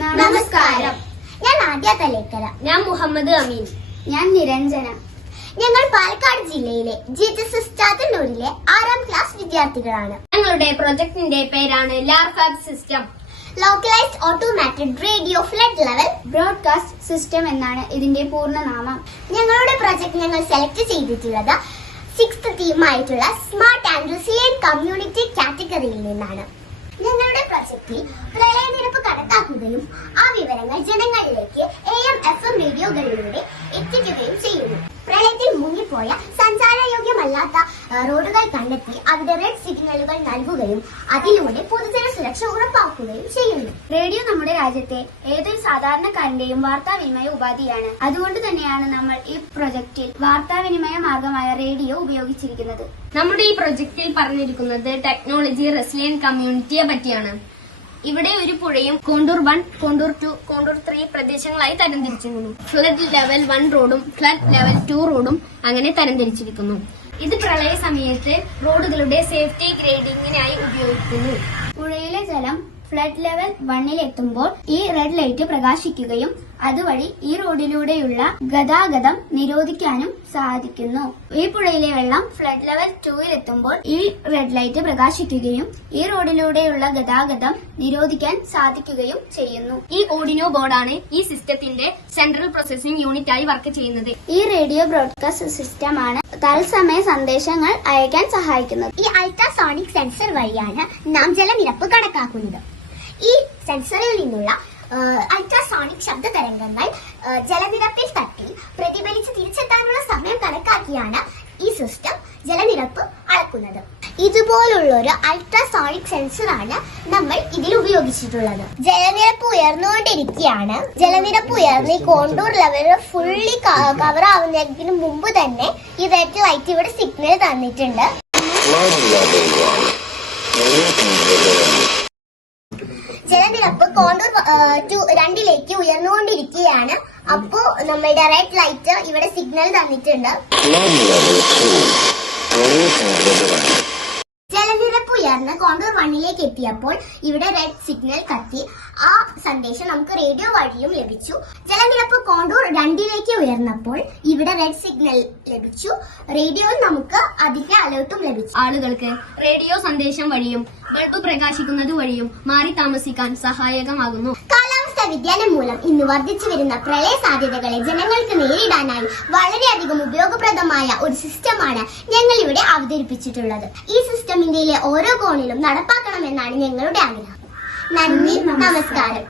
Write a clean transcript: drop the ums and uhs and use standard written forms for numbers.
നമസ്കാരം. ഞാൻ ആദ്യ തലേക്കര. ഞാൻ മുഹമ്മദ് അമീൻ. ഞാൻ നിരഞ്ജന. ഞങ്ങൾ പാലക്കാട് ജില്ലയിലെ GHS ചാത്തന്നൂരിലെ 6ാം ക്ലാസ് വിദ്യാർത്ഥികളാണ്. ഞങ്ങളുടെ പ്രൊജക്ടിന്റെ പേരാണ് Larfab system. Localized automated radio flood level broadcast system എന്നാണ് ഇതിന്റെ പൂർണ്ണനാമം. ഞങ്ങളുടെ പ്രൊജക്ട് ഞങ്ങൾ സെലക്ട് ചെയ്തിട്ടുള്ളത് 6th തീമായിട്ടുള്ള സ്മാർട്ട് ആൻഡ് റെസിലിയന്റ് കമ്മ്യൂണിറ്റി കാറ്റഗറിയിൽ നിന്നാണ്. ഞങ്ങളുടെ പ്രൊജക്റ്റിൽ പ്രളയനിരപ്പ് കണക്കാക്കുകയും ആ വിവരങ്ങൾ ജനങ്ങളിലേക്ക് AM FM റേഡിയോകളിലൂടെ എത്തിക്കുകയും ചെയ്യുന്നു. പ്രളയത്തിൽ മുങ്ങിപ്പോയ സഞ്ചാരയോഗ്യമല്ലാത്ത റോഡുകൾ കണ്ടെത്തി അവിടെ റെഡ് സിഗ്നലുകൾ നൽകുകയും അതിലൂടെ പൊതുജന സുരക്ഷ ഉറപ്പാക്കുകയും ചെയ്യുന്നു. റേഡിയോ നമ്മുടെ രാജ്യത്തെ ഏതൊരു സാധാരണക്കാരന്റെയും വാർത്താവിനിമയ ഉപാധിയാണ്. അതുകൊണ്ട് തന്നെയാണ് നമ്മൾ ഈ പ്രൊജക്റ്റിൽ വാർത്താവിനിമയ മാർഗമായ റേഡിയോ ഉപയോഗിച്ചിരിക്കുന്നത്. നമ്മുടെ ഈ പ്രൊജക്റ്റിൽ പറഞ്ഞിരിക്കുന്നത് ടെക്നോളജി റെസിലിയന്റ് കമ്മ്യൂണിറ്റിയെ പറ്റിയാണ്. ഇവിടെ ഒരു പുഴയും കോണ്ടൂർ 1, കോണ്ടൂർ 2, കോണ്ടൂർ 3 പ്രദേശങ്ങളായി തരംതിരിച്ചിരിക്കുന്നു. ഫ്ലഡ് ലെവൽ 1 റോഡും ഫ്ലഡ് ലെവൽ 2 റോഡും അങ്ങനെ തരംതിരിച്ചിരിക്കുന്നു. ഇത് പ്രളയ സമയത്ത് റോഡുകളുടെ സേഫ്റ്റി ഗ്രേഡിംഗിനായി ഉപയോഗിക്കുന്നു. പുഴയിലെ ജലം ഫ്ലഡ് ലെവൽ 1 എത്തുമ്പോൾ ഈ റെഡ് ലൈറ്റ് പ്രകാശിക്കുകയും അതുവഴി ഈ റോഡിലൂടെയുള്ള ഗതാഗതം നിരോധിക്കാനും സാധിക്കുന്നു. ഈ പുഴയിലെ വെള്ളം ഫ്ലഡ് ലെവൽ 2 എത്തുമ്പോൾ ഈ റെഡ് ലൈറ്റ് പ്രകാശിക്കുകയും ഈ റോഡിലൂടെയുള്ള ഗതാഗതം നിരോധിക്കാൻ സാധിക്കുകയും ചെയ്യുന്നു. ഈ ഓഡിയോ ബോർഡാണ് ഈ സിസ്റ്റത്തിന്റെ സെൻട്രൽ പ്രോസസിംഗ് യൂണിറ്റ് ആയി വർക്ക് ചെയ്യുന്നത്. ഈ റേഡിയോ ബ്രോഡ്കാസ്റ്റ് സിസ്റ്റമാണ് തത്സമയ സന്ദേശങ്ങൾ അയക്കാൻ സഹായിക്കുന്നത്. ഈ അൾട്രാസോണിക് സെൻസർ വഴിയാണ് നാം ജലനിരപ്പ് കണക്കാക്കുന്നത്. ഈ സെൻസറിൽ നിന്നുള്ള അൾട്രാസോണിക് ശബ്ദ തരംഗങ്ങൾ ജലനിരപ്പിൽ തട്ടി പ്രതിഫലിച്ച് തിരിച്ചെത്താനുള്ള സമയം കണക്കാക്കിയാണ് ഈ സിസ്റ്റം ജലനിരപ്പ് അളക്കുന്നത്. ഇതുപോലുള്ള ഒരു അൾട്രാസോണിക് സെൻസറാണ് നമ്മൾ ഇതിൽ ഉപയോഗിച്ചിട്ടുള്ളത്. ജലനിരപ്പ് ഉയർന്നുകൊണ്ടിരിക്കുകയാണ്. ജലനിരപ്പ് ഉയർന്ന് ഈ കോണ്ടൂർ ലെവൽ ഫുള്ളി കവർ ആവുന്നതിന് മുമ്പ് തന്നെ ഈ റെഡ് ലൈറ്റ് ഇവിടെ സിഗ്നൽ തന്നിട്ടുണ്ട്. ജലനിരപ്പ് കോണ്ടൂർ 2 ഉയർന്നുകൊണ്ടിരിക്കുകയാണ്. അപ്പോ നമ്മളുടെ റെഡ് ലൈറ്റ് ഇവിടെ സിഗ്നൽ തന്നിട്ടുണ്ട്. ജലനിരപ്പ് ഉയർന്ന് കോണ്ടൂർ 1 എത്തിയപ്പോൾ ഇവിടെ റെഡ് സിഗ്നൽ കത്തി ആ സന്ദേശം നമുക്ക് റേഡിയോ വഴിയും ലഭിച്ചു. ജലനിരപ്പ് കോണ്ടൂർ 2 ഉയർന്നപ്പോൾ ഇവിടെ റെഡ് സിഗ്നൽ ലഭിച്ചു. റേഡിയോയിൽ നമുക്ക് അതിന്റെ അലേർട്ടും ലഭിച്ചു. ആളുകൾക്ക് റേഡിയോ സന്ദേശം വഴിയും ബൾബ് പ്രകാശിക്കുന്നത് വഴിയും മാറി താമസിക്കാൻ സഹായകമാകുന്നു. കാലാവസ്ഥാ വ്യതിയാനം മൂലം ഇന്ന് വർദ്ധിച്ചു വരുന്ന പ്രളയ സാധ്യതകളെ ജനങ്ങൾക്ക് നേരിടാനായി വളരെയധികം ഉപയോഗപ്രദമായ ഒരു സിസ്റ്റമാണ് ഞങ്ങൾ ഇവിടെ അവതരിപ്പിച്ചിട്ടുള്ളത്. ഈ സിസ്റ്റം ഇന്ത്യയിലെ ഓരോ കോണിലും നടപ്പാക്കണമെന്നാണ് ഞങ്ങളുടെ ആഗ്രഹം. നന്ദി, നമസ്കാരം.